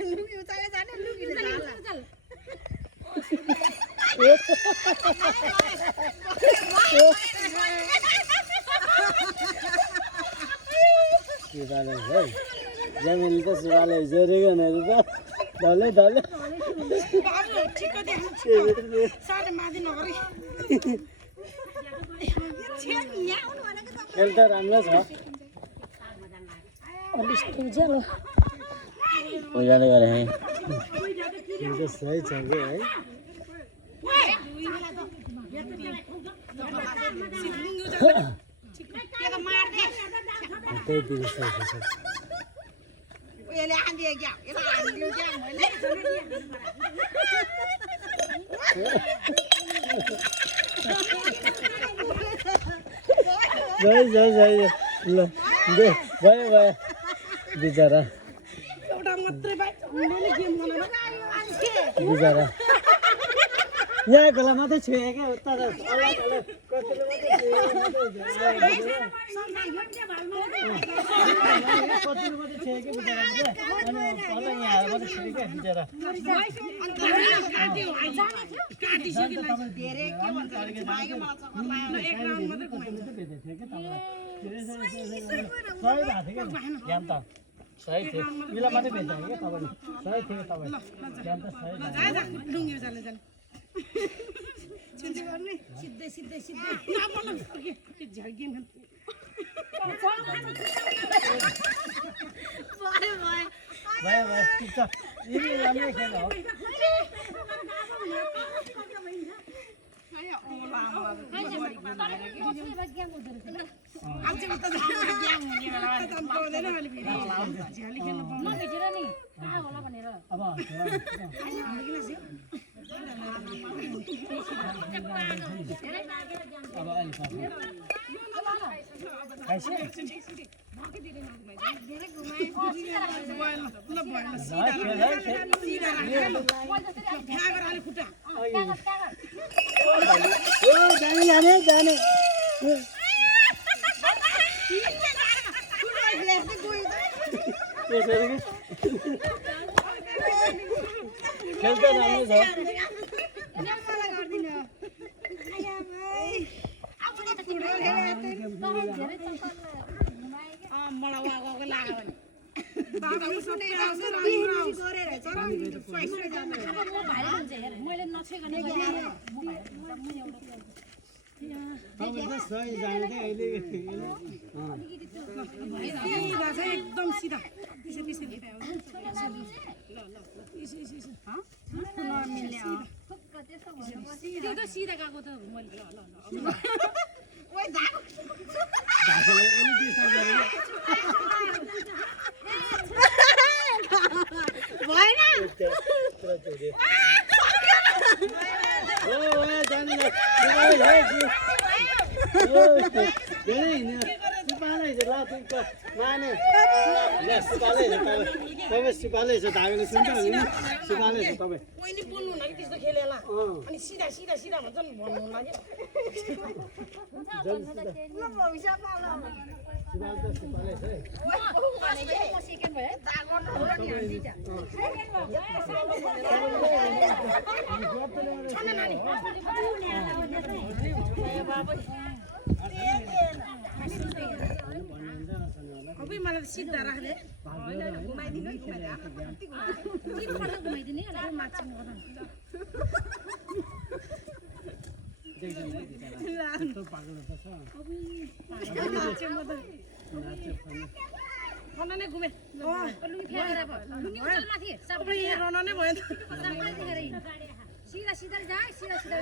लुगी उचाले जाने लुगीले झाला के वाले है जमीन तो वाले जरेगा ना तो डाले डाले बाबु ठिक दे साडे मादि नगरी खेल त राम्रो छ अलिस्टो ज्यालो उजाले गरे है यो त सही छ के है त्यही दिन सही छ यसले आन्दिए क्या यसले आन्दिए क्या मैले जय ल दे भयो भयो बिचारा एउटा मात्रै बाइक मैले गेम बनाउन बिचारा यहाँ खोला मात्रै छुए क्या उता त अलग अलग कतिले मात्रै छुए क्या बिचारा अनि अलग यहाँ मात्रै छुए क्या बिचारा धेरै के भन्छ माइक मलाई एक राउन्ड मात्रै घुमाइन्छ सही भएको थियो क्या ज्ञान त सही थियो मिला मात्रै भेट्दैन क्या तपाईँले सही थियो तपाईँ ज्ञान त सही लुङ्गी जाले जाले छिन्ची गर्ने सिधै सिधै सिधै नबोल्नु के झर्किन भयो भयो ठिक छ यिनी राम्रै खेल हो जाने जाने खेल त राम्रो छ मलाई वागको लाग्यो मैले नछेगने सही जाने अहिले एकदम सिधा त्यो त सिधा गएको त मैले सिपाले धागोले सुन्छ सिपाले तपाईँ पहिले बोल्नु होला कि त्यस्तो खेलेला अनि सिधा सिधा सिधा भन्छन् भन्नु लाग्यो अबे मलाई सिधा राख्दे घुमाइदिनु घुमाइदिने माछा रनानै घुमे रनानै भयो सिधा सिधा जाए सिधा सिधा